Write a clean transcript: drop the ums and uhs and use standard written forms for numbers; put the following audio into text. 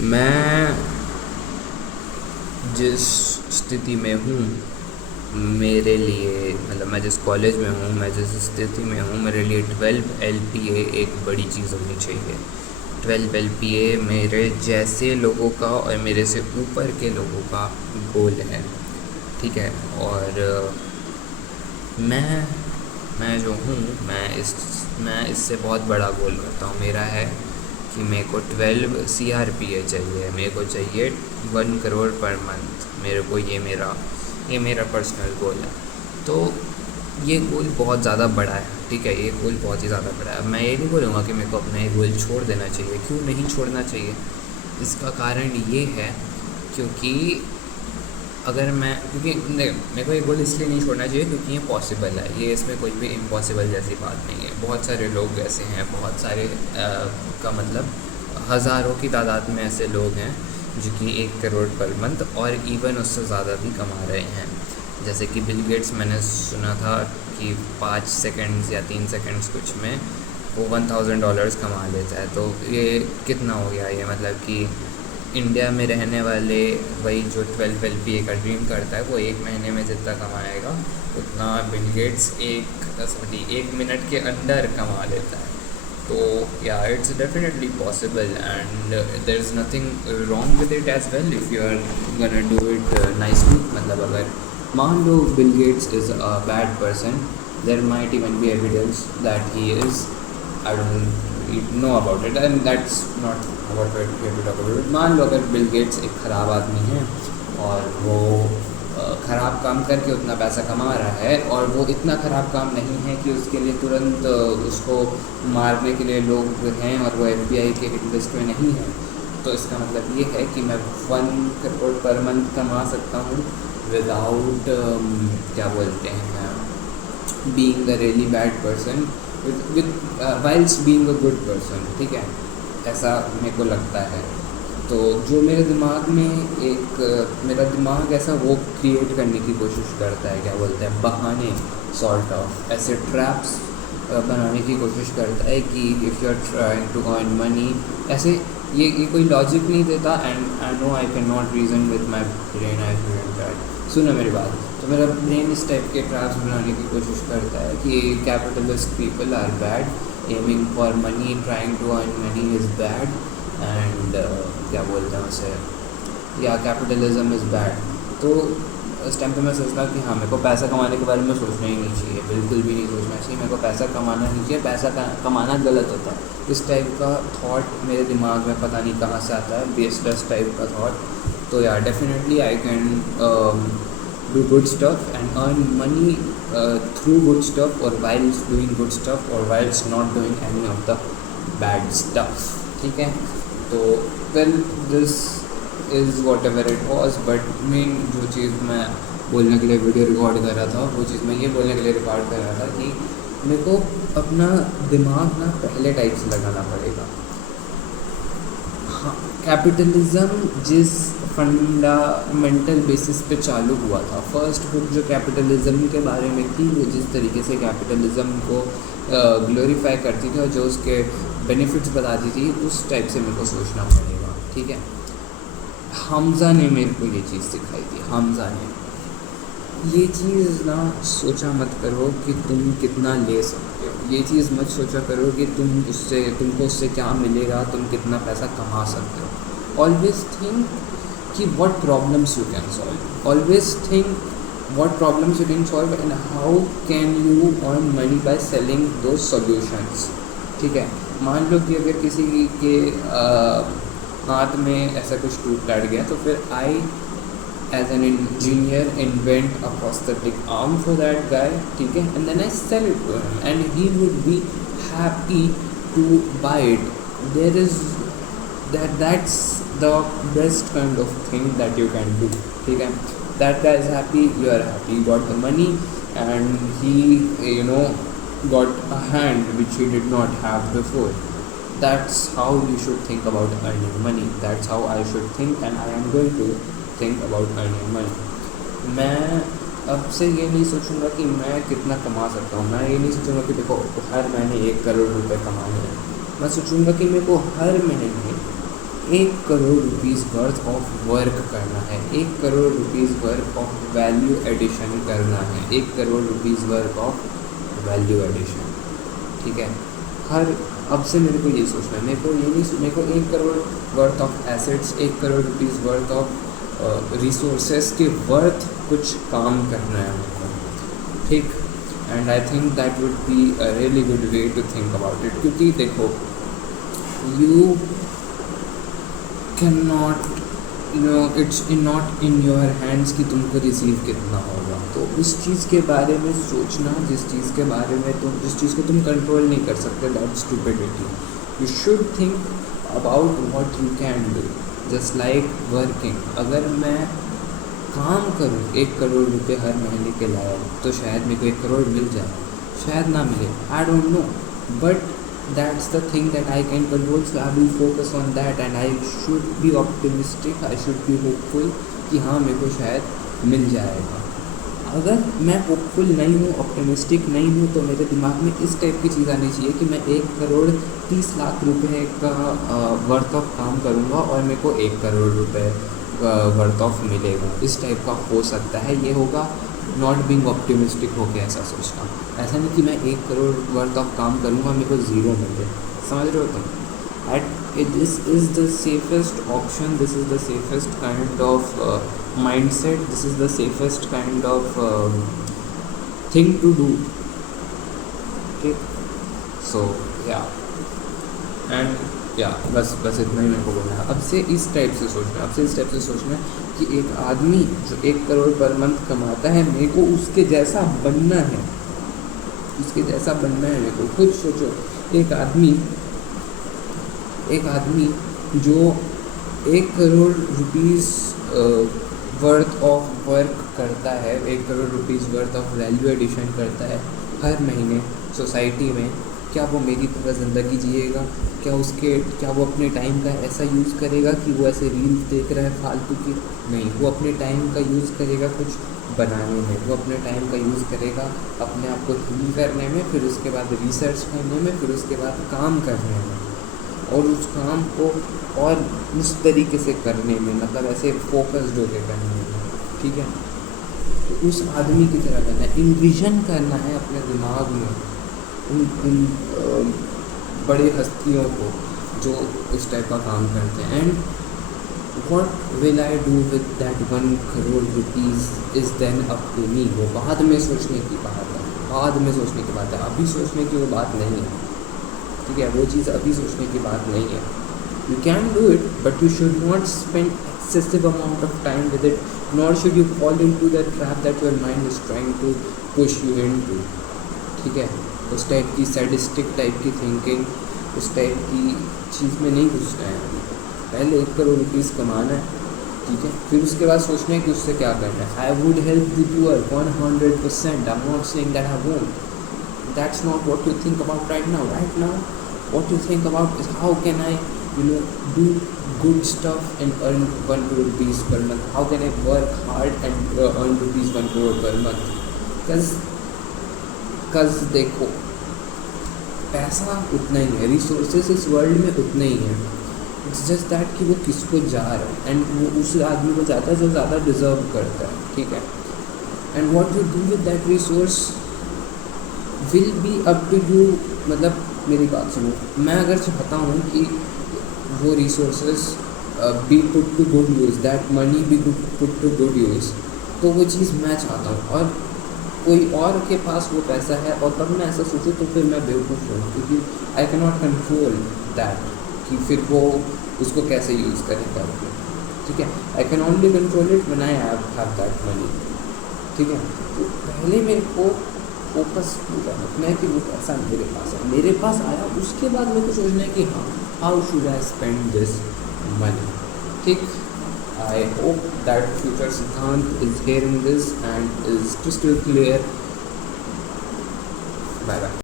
मैं जिस स्थिति में हूँ, मेरे लिए मतलब मैं जिस कॉलेज में हूँ, मैं जिस स्थिति में हूँ, मेरे लिए 12 LPA एक बड़ी चीज़ होनी चाहिए। 12 LPA मेरे जैसे लोगों का और मेरे से ऊपर के लोगों का गोल है, ठीक है। और मैं मैं जो हूँ, मैं इससे बहुत बड़ा गोल करता हूँ। मेरा है कि मेरे को 12 CRPA चाहिए, मेरे को चाहिए 1 करोड़ पर मंथ। मेरे को ये मेरा पर्सनल गोल है। तो ये गोल बहुत ज़्यादा बड़ा है, ठीक है। ये गोल बहुत ही ज़्यादा बड़ा है। मैं ये नहीं बोलूँगा कि मेरे को अपना ये गोल छोड़ देना चाहिए। क्यों नहीं छोड़ना चाहिए? इसका कारण ये है क्योंकि अगर मैं क्योंकि मेरे को ये गोल इसलिए नहीं छोड़ना चाहिए क्योंकि ये पॉसिबल है। ये इसमें कोई भी इम्पॉसिबल जैसी बात नहीं है। बहुत सारे लोग ऐसे हैं, बहुत सारे का मतलब हज़ारों की तादाद में ऐसे लोग हैं जो कि 1 करोड़ पर मंथ और इवन उससे ज़्यादा भी कमा रहे हैं। जैसे कि बिल गेट्स, मैंने सुना था कि 5 सेकंड्स या 3 सेकंड्स कुछ में वो $1000 कमा लेता है। तो ये कितना हो गया? ये मतलब कि इंडिया में रहने वाले वही जो 12 LPA का ड्रीम करता है, वो एक महीने में जितना कमाएगा उतना बिल गेट्स एक मिनट के अंदर कमा लेता है। तो या it's definitely possible and there is nothing wrong with it as well if you are gonna do it nicely. मतलब अगर मान लो Bill Gates is a bad person, there might even be evidence that he is, I don't know about it and that's not about it. मान लो अगर Bill Gates एक ख़राब आदमी है और वो ख़राब काम करके उतना पैसा कमा रहा है, और वो इतना ख़राब काम नहीं है कि उसके लिए तुरंत उसको मारने के लिए लोग हैं और वो FBI के हिट लिस्ट में नहीं है। तो इसका मतलब ये है कि मैं 1 करोड़ पर मंथ कमा सकता हूँ विदाउट क्या बोलते हैं, being a really bad person, with whiles being a good person, ठीक है। ऐसा मेरे को लगता है। तो जो मेरे दिमाग में मेरा दिमाग ऐसा वो क्रिएट करने की कोशिश करता है, क्या बोलते हैं, बहाने, सॉर्ट ऑफ ऐसे ट्रैप्स बनाने की कोशिश करता है कि if you are trying to earn money, ऐसे ये कोई लॉजिक नहीं देता। And I know I can not reason with my brain, I shouldn't that. सुनो मेरी बात। तो मेरा ब्रेन इस टाइप के ट्रैप्स बनाने की कोशिश करता है कि capitalist people are bad, aiming for money, trying to earn money is bad, and क्या बोलते हैं उसे, या कैपिटलिज्म इज़ बैड। तो उस टाइम पे मैं सोचता कि हाँ, मेरे को पैसा कमाने के बारे में सोचना ही नहीं चाहिए, बिल्कुल भी नहीं सोचना चाहिए। मेरे को पैसा कमाना नहीं चाहिए, पैसा कमाना गलत होता है। इस टाइप का थॉट मेरे दिमाग में पता नहीं कहाँ से आता है, बेसलेस टाइप का थॉट। तो यार definitely I can do good stuff and earn money through good stuff, और वाइल्स डूइंग गुड स्टफ, और whiles not doing any of the bad stuff, ठीक है। तो well this is what ever it was, but main जो चीज़ मैं बोलने के लिए वीडियो रिकॉर्ड कर रहा था, वो चीज़ मैं ये बोलने के लिए रिकॉर्ड कर रहा था कि मेरे को अपना दिमाग ना पहले टाइप से लगाना पड़ेगा। हाँ, कैपिटलिज़म जिस फंडामेंटल बेसिस पे चालू हुआ था, फर्स्ट बुक जो कैपिटलिज़म के बारे में थी, वो जिस तरीके से कैपिटलिज़म को ग्लोरीफाई करती थी और जो उसके बेनिफिट्स बताती थी, उस टाइप से मेरे को सोचना पड़ेगा, ठीक है। हमज़ा ने मेरे को ये चीज़ सिखाई थी। हमज़ा ने ये चीज़ ना सोचा मत करो कि तुम कितना ले सकते हो, ये चीज़ मत सोचा करो कि तुमको उससे क्या मिलेगा, तुम कितना पैसा कमा सकते हो। ऑलवेज थिंक कि what problems you can solve, always think what problems you can solve and how can you earn money by selling those solutions, ठीक है। मान लो कि अगर किसी के हाथ में ऐसा कुछ टूट टाट गया, तो फिर I as an engineer invent a prosthetic arm for that guy, ठीक है, and then I sell it to him and he would be happy to buy it. There is that's the best kind of thing that you can do, ठीक है। That guy is happy, you are happy, you got the money, and he got a hand which he did not have before. That's how you should think about earning money. That's how I should think, and I am going to think about earning money. मैं अब से ये नहीं सोचूंगा कि मैं कितना कमा सकता हूँ, मैं ये नहीं सोचूंगा कि देखो हर महीने 1 करोड़ रुपए कमाने हैं। मैं सोचूंगा कि मेरे को हर महीने 1 crore rupees worth of work करना है, 1 crore rupees worth of value addition करना है, 1 crore rupees worth of value addition. ठीक है, हर अब से मेरे को ये सोचना है, मेरे को 1 crore worth of assets, 1 crore rupees worth of resources के वर्थ कुछ काम करना है मेरे को। ठीक, and I think that would be a really good way to think about it, क्योंकि देखो you can not it's not in your hands कि तुमको रिसीव कितना होगा। तो उस चीज़ के बारे में सोचना, जिस चीज़ को तुम कंट्रोल नहीं कर सकते, that's stupidity. You should think about what you can do, just like working. अगर मैं काम करूँ 1 करोड़ रुपये हर महीने के लायक, तो शायद मेरे को 1 करोड़ मिल जाए, शायद ना मिले, आई don't no, but that's the thing that I can control, so I will focus on that and I should be optimistic, I should be hopeful कि हाँ मेरे को शायद मिल जाएगा। अगर मैं होपफुल नहीं हूँ, ऑप्टिमिस्टिक नहीं हूँ, तो मेरे दिमाग में इस टाइप की चीज़ आनी चाहिए कि मैं 1 करोड़ 30 लाख रुपए का वर्थ ऑफ काम करूँगा और मेरे को 1 करोड़ रुपए वर्थ ऑफ मिलेगा। इस टाइप का हो सकता है, ये होगा नॉट बीइंग ऑप्टिमिस्टिक हो के ऐसा सोचना। ऐसा नहीं कि मैं 1 करोड़ वर्थ ऑफ काम करूँगा मेरे को 0 मिले, समझ रहे हो तुम? This is the safest option, this is the safest kind of mindset, this is the safest kind of thing to do. ठीक, सो या एंड या बस इतना ही मेरे को बोलना है। अब से इस टाइप से सोचना है कि एक आदमी जो 1 करोड़ पर मंथ कमाता है, मेरे को उसके जैसा बनना है, मेरे को खुद सोचो। एक आदमी जो 1 crore rupees worth of work करता है, 1 crore rupees worth of value addition करता है हर महीने सोसाइटी में, क्या वो मेरी तरह ज़िंदगी जिएगा? क्या वो अपने टाइम का ऐसा यूज़ करेगा कि वो ऐसे रील्स देख रहा है फालतू की? नहीं, वो अपने टाइम का यूज़ करेगा कुछ बनाने में, वो अपने टाइम का यूज़ करेगा अपने आप को हील करने में, फिर उसके बाद रिसर्च करने में, फिर उसके बाद काम करने में, और उस काम को और उस तरीके से करने में, मतलब ऐसे फोकस्ड होकर करने में। ठीक है, तो उस आदमी की तरह करना है, इन्विजन करना है अपने दिमाग में उन बड़े हस्तियों को जो इस टाइप का काम करते हैं। And what will I do with that 1 crore rupees is then up to me. वो बाद में सोचने की बात है, अभी सोचने की वो बात नहीं है। ठीक है, वो चीज़ अभी सोचने की बात नहीं है। You can do it, but you should not spend excessive amount of time with it, nor should you fall into that trap that your mind is trying to push you into. ठीक है, उस type की sadistic type की thinking, उस type की चीज़ में नहीं घुसना है। पहले 1 करोड़ रुपीज़ कमाना है, ठीक है, फिर उसके बाद सोचना है कि उससे क्या करना है। I would help the poor 100%, I am not saying that I won't, that's not what you think about right now. What you think about is how can I do good stuff and earn 1 crore rupees per month. How can I work hard and earn rupees 1 crore per month? Cause देखो, पैसा उतना ही है, resources इस world में उतने ही हैं। It's just that कि वो किसको जा रहा है, एंड वो उस आदमी को जाता है जो ज़्यादा डिज़र्व करता है। ठीक है, and what you do with that resource will be up to you. मतलब मेरी बात सुनो, मैं अगर चाहता हूँ कि वो resources be put to good use, that money be put to good use, तो वो चीज़ मैं चाहता हूँ, और कोई और के पास वो पैसा है और तब मैं ऐसा सोचूँ तो फिर मैं बेवकूफ़ हूँ, क्योंकि आई कैन नॉट कंट्रोल दैट कि फिर वो उसको कैसे यूज़ करेगा। ठीक है, I can only control it when I have that money. ठीक है, तो पहले मेरे को फोकस रखना है कि वो पैसा मेरे पास है, मेरे पास आया, उसके बाद मेरे को सोचना है कि हाँ, how should I spend this money. ठीक, I hope that future Siddhant is hearing this and is crystal clear. Bye bye.